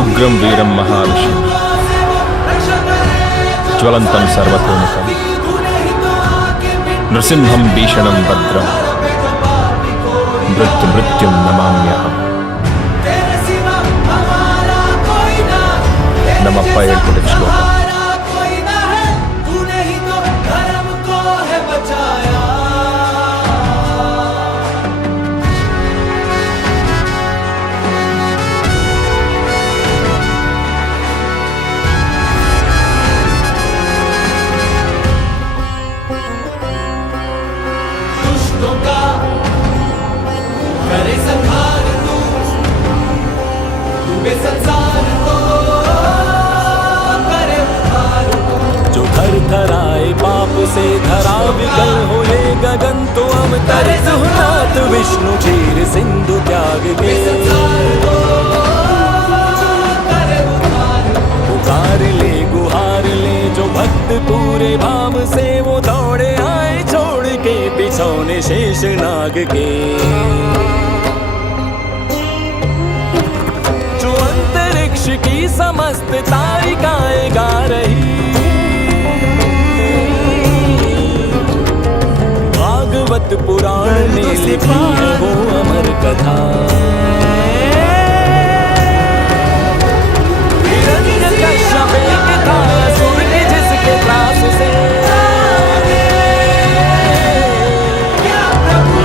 उग्रं वीरं महाविष्णुं ज्वलन्तं सर्वतोमुखं नृसिंहं भीषणं भद्रं मृत्युं नमाम्यहम्. नमः ಹೇಳ್ಕೊಡಿ ಶ್ಲೋಕ. धराए पाप से धरा विकल हो ये गगन तो अवतरित हो नाथ विष्णु क्षीर सिंधु त्याग के. पुकार ले गुहार ले जो भक्त पूरे भाव से वो दौड़े आए छोड़ के बिछौने शेष नाग के. जो अंतरिक्ष की समस्त तारिकाएं गा रही भागवत पुराण में लिखी है वो अमर कथा. हिरण्यकश्यप एक था असुर के जिसके त्रास से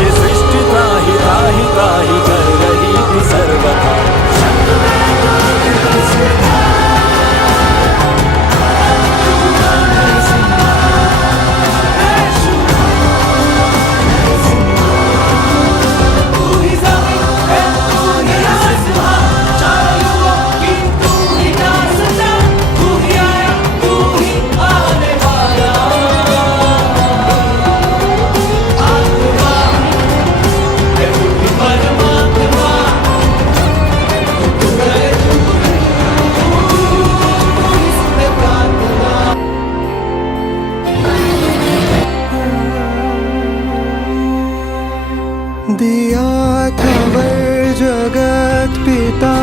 ये सृष्टि त्राहि त्राहि त्राहि कर रही थी सर्वथा. दिया था वर जगत पिता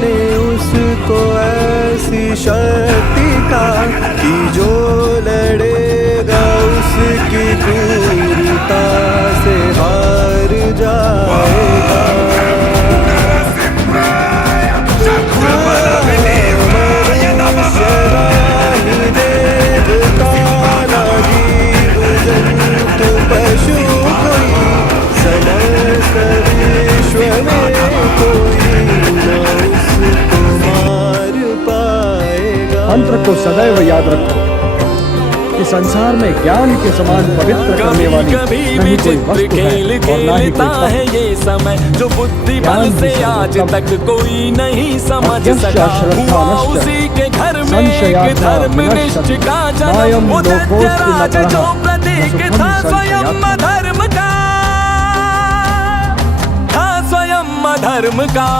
ने उसको ऐसी शक्ति का कि जो लड़ेगा उसकी क्रूरता से हार जाएगा. देवता ना जीव जंतु पशु कोई समस्त विश्व में कोई न उसको मार पाएगा. मंत्र को सदैव याद रखो कि संसार में ज्ञान के समान पवित्र करने वाली नहीं कोई वस्तु है और ना ही कोई है ये समय जो बुद्धि बल से आज तक कोई नहीं समझ सका. हुआ उसी के घर में एक धर्मनिष्ठ का जन्म. वो धन्यराज जो प्रतीक था स्वयं धर्म का, था स्वयं धर्म का.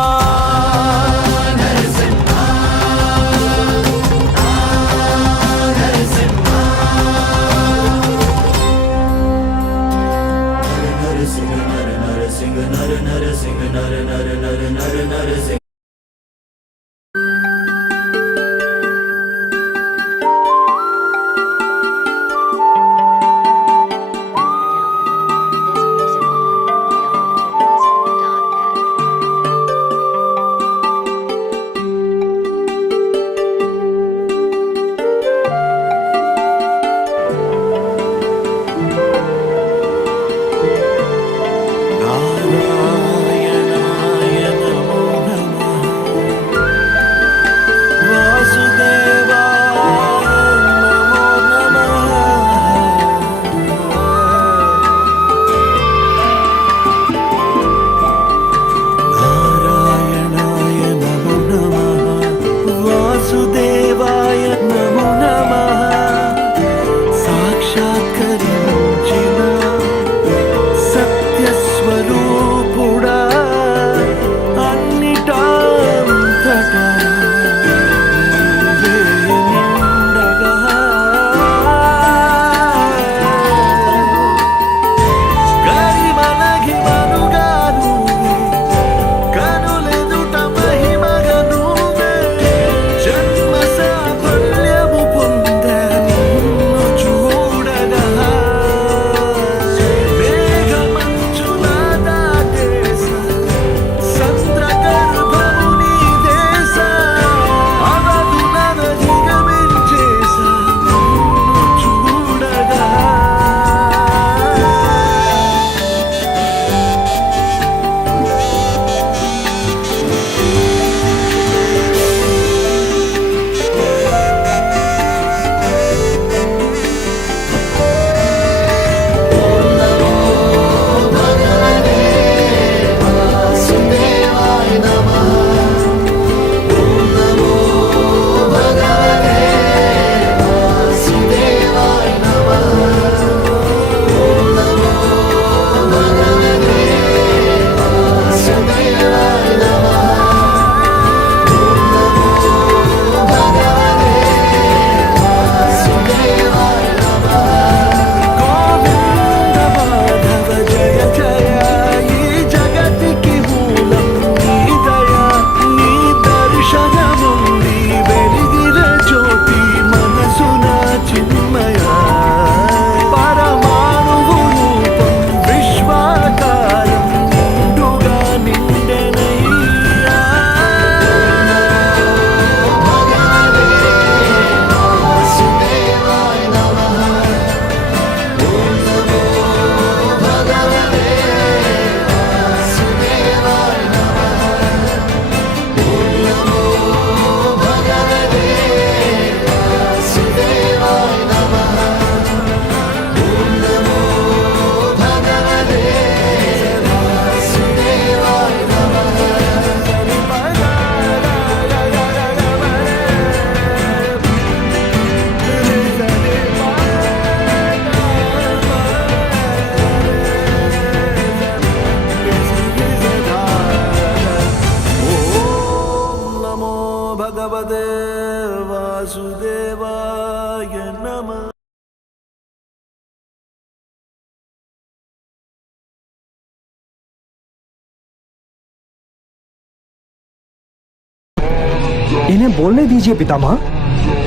इन्हें बोलने दीजिए पितामह,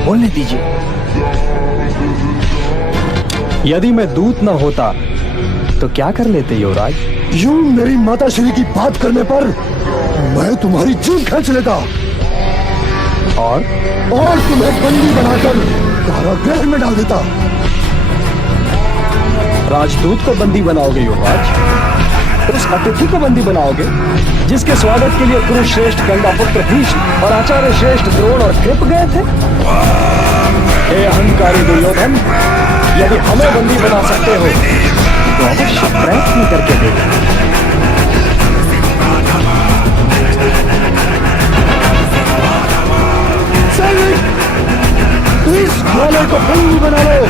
बोलने दीजिए। यदि मैं दूत न होता तो क्या कर लेते युवराज? यूं मेरी माता श्री की बात करने पर मैं तुम्हारी जीभ खींच लेता और तुम्हें बंदी बनाकर कारागृह में डाल देता। राजदूत को बंदी बनाओगे युवराज? उस अतिथि को बंदी बनाओगे जिसके स्वागत के लिए कुरुश्रेष्ठ गंगापुत्र भीष्म और आचार्य श्रेष्ठ द्रोण और कृप गए थे? हे अहंकारी दुर्योधन, यदि हमें बंदी बना सकते हो तो अवश्य प्रयत्न करके देखो। इस ग्वाले को बंदी बना लो।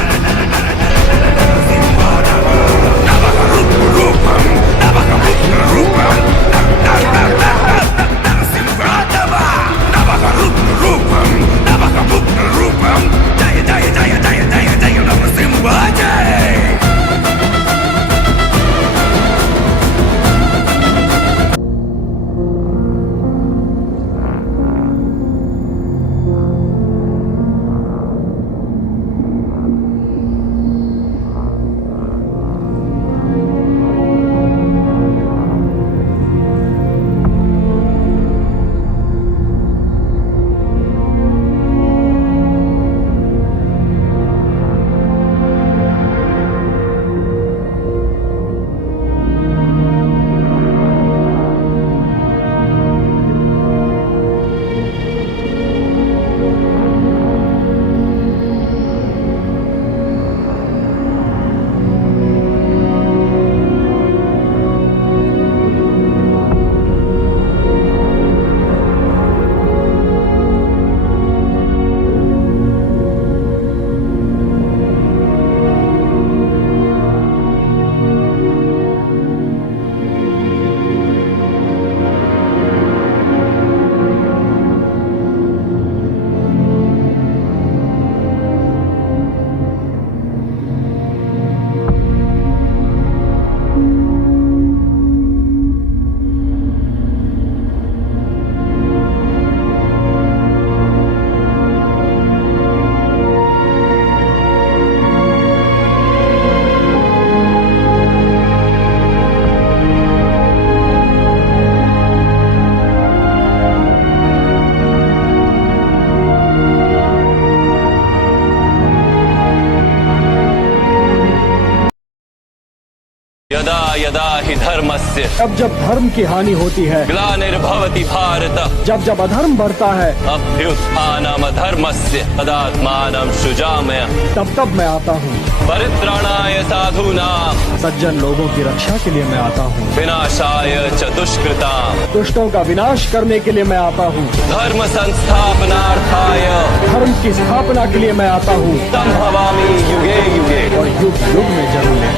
यदा यदा हि धर्मस्य जब जब धर्म की हानि होती है, ग्लानिर्भवति भारत जब जब अधर्म बढ़ता है, अभ्युत्थानमधर्मस्य तदात्मानं सृजामि तब तब मैं आता हूँ। परित्राणाय साधूनां सज्जन लोगों की रक्षा के लिए मैं आता हूँ। विनाशाय च दुष्कृतां दुष्टों का विनाश करने के लिए मैं आता हूँ। धर्म संस्थापनार्थाय धर्म की स्थापना के लिए मैं आता हूँ संभवामि युगे युगे। और युग युग में जन्म ले।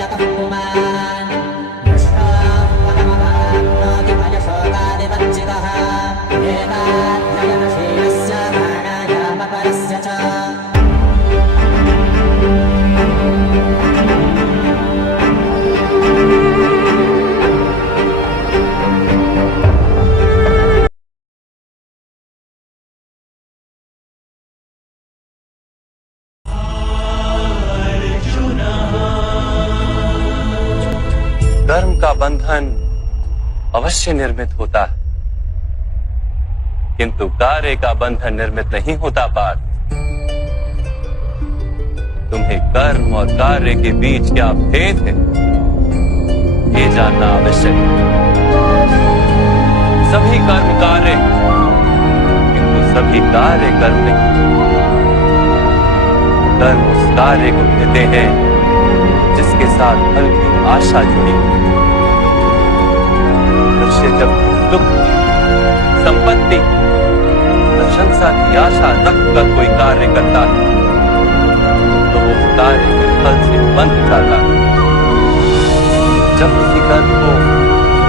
धर्म का बंधन अवश्य निर्मित होता है, किंतु कार्य का बंधन निर्मित नहीं होता पार्थ। तुम्हें कर्म और कार्य के बीच क्या भेद है, ये जानना आवश्यक है। सभी कर्म कार्य, किंतु सभी कार्य कर्म नहीं। कर्म उस कार्य को कहते हैं जिसके साथ फल की आशा जुड़ी। मनुष्य जब सुख की, संपत्ति, प्रशंसा की आशा रखकर कोई कार्य करता है तो वो कार्य के फल से बंध जाता है। जब किसी कर्म को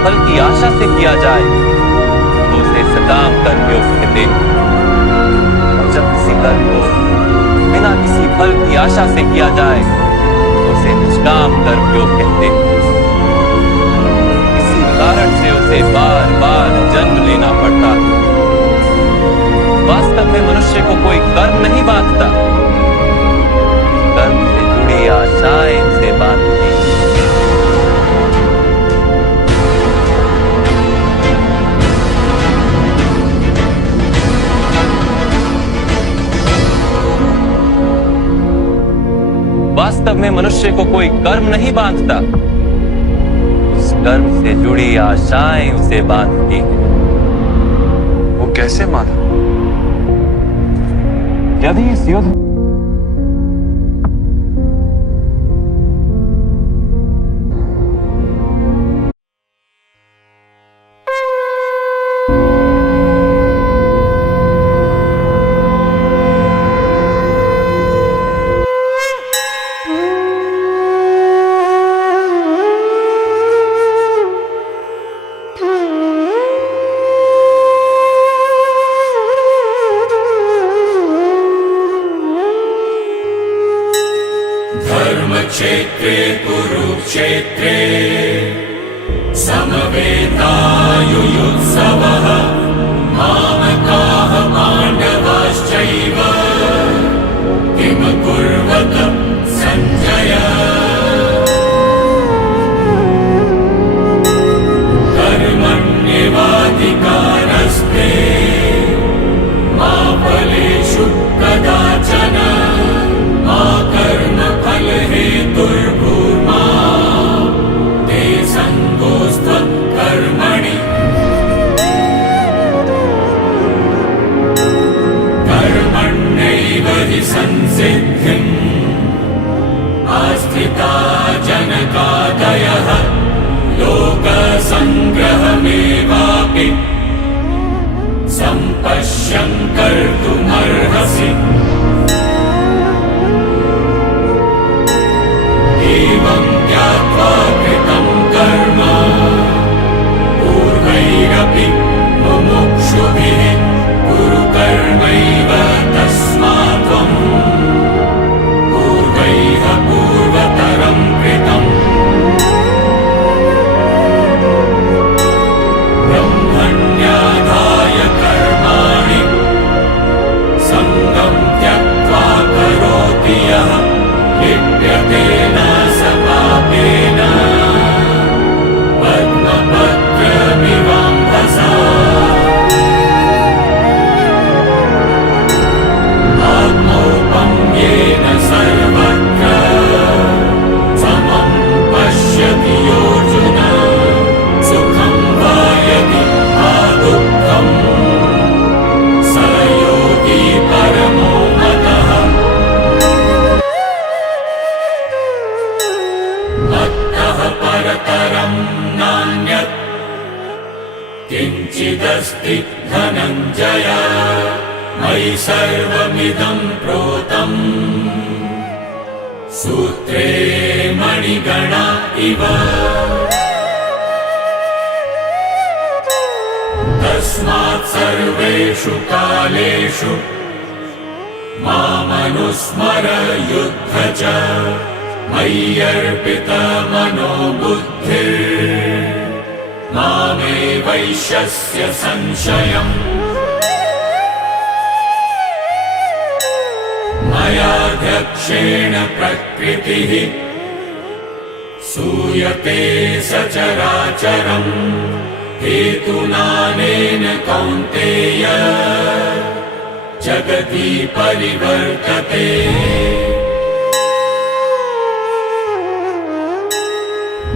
फल की आशा से किया जाए तो उसे सकाम कर्मयोग कहते हैं, और जब किसी कर्म को बिना किसी फल की आशा से किया जाए तो उसे निष्काम कर्मयोग कहते हैं। इसी कारण से उसे बार बार जन्म लेना पड़ता है। वास्तव में वास्तव में मनुष्य को कोई कर्म नहीं बांधता, उस कर्म से जुड़ी आशाएं उसे बांधती हैं। वो कैसे माना? यदि इस युद्ध धर्मक्षेत्रे कुरुक्षेत्रे समवेतायुयुत्सवः मामकाः पाण्डवाश्चैव किमकुर्वत सञ्जय। कर्मण्येवाधिकारस्ते मा फलेषु कदाचन मा कर्मफलहेतुर्भूर्मा ते सङ्गोऽस्त्वत्कर्मणि। कर्मण्यैव हि संसिद्धिम् आस्थिता जनकादयः लोकसङ्ग्रहमेवापि सम्पश्यन् कर्तुमर्हसि। एवं ज्ञात्वा कृतं कर्म पूर्वैरपि मुमुक्षुभिः कुरु कर्मैव तस्मात् त्वं पूर्वैः पूर्वतरं कृतं ब्रह्मण्याधाय कर्माणि सङ्गं त्यक्त्वा करोति यः लिप्यते न स पापेन पद्मपत्रमिवाम्भसा। आत्मौपम्येन सर्वत्र समं पश्यति योऽर्जुन सुखं वा यदि वा दुःखं स योगी परमो मतः। मत्तः परतरं नान्यत् किञ्चिदस्ति धनञ्जय मयि सर्वमिदं प्रोतम् सूत्रे मणिगणा इव। तस्मात् सर्वेषु कालेषु मामनुस्मर युद्ध च मय्यर्पितमनो बुद्धिर्मामे वैश्यस्य संशयम्। मयाध्यक्षेण प्रकृतिः सूयते सचराचरम् हेतुनानेन कौन्तेय जगति परिवर्तते।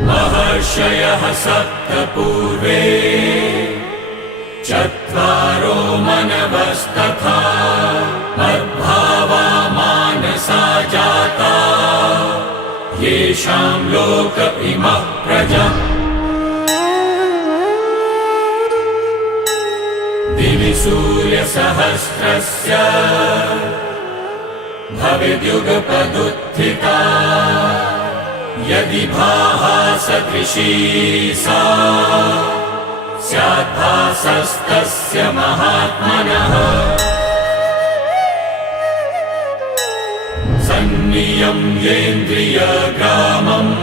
महर्षयः सप्त पूर्वे चत्वारो मनवस्तथा मद्भावा मानसा जाता येषां लोक इमः प्रजा। दिवि सूर्यसहस्रस्य भवेद्युगपदुत्थिता यदि भासदृशी सा स्याद्भासस्तस्य महात्मनः। सन्नियम्येन्द्रियग्रामम्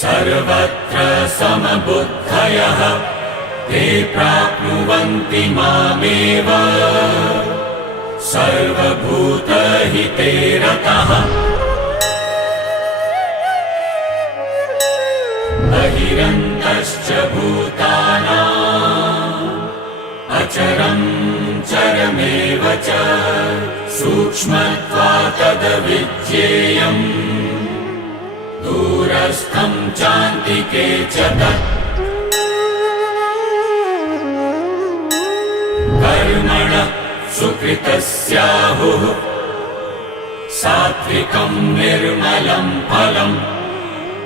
सर्वत्र समबुद्धयः ते प्राप्नुवन्ति मामेव सर्वभूतहिते रतः। बहिरन्तश्च भूतानाम् अचरं चरमेव च सूक्ष्मत्वात्तद्विज्ञेयम् दूरस्थं चान्तिके च तत् कर्मणः सुकृतस्याहुः सात्विकं निर्मलं फलम्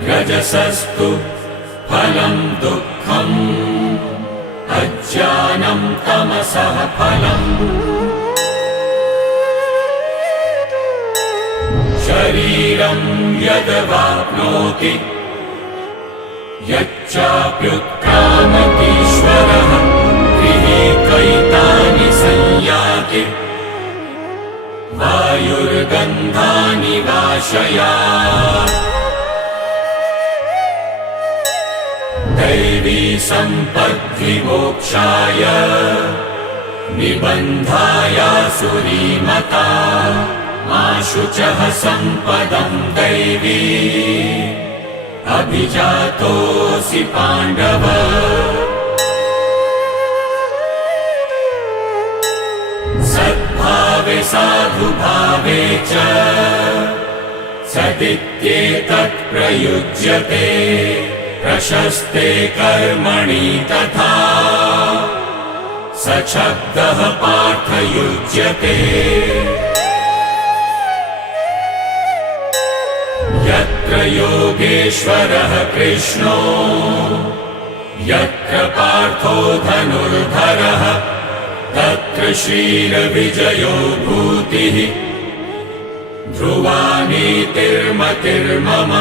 रजसस्तु फलं दुःखम् अज्ञानं तमसः फलम् शरीरं यदवाप्नोति यच्चाप्युत्क्रामतीश्वरः गृहीत्वैतानि संयाति वायुर्गन्धानि वाशयात् दैवी सम्पद्विमोक्षाय निबन्धायासुरीमता मा शुचः सम्पदं दैवी अभिजातोऽसि पाण्डव सद्भावे साधुभावे च सदित्येतत् प्रयुज्यते प्रशस्ते कर्मणि तथा सशब्दः पार्थयुज्यते यत्र योगेश्वरः कृष्णो यत्र पार्थो धनुर्धरः तत्र श्रीरविजयो भूतिः ध्रुवा नीतिर्मतिर्मम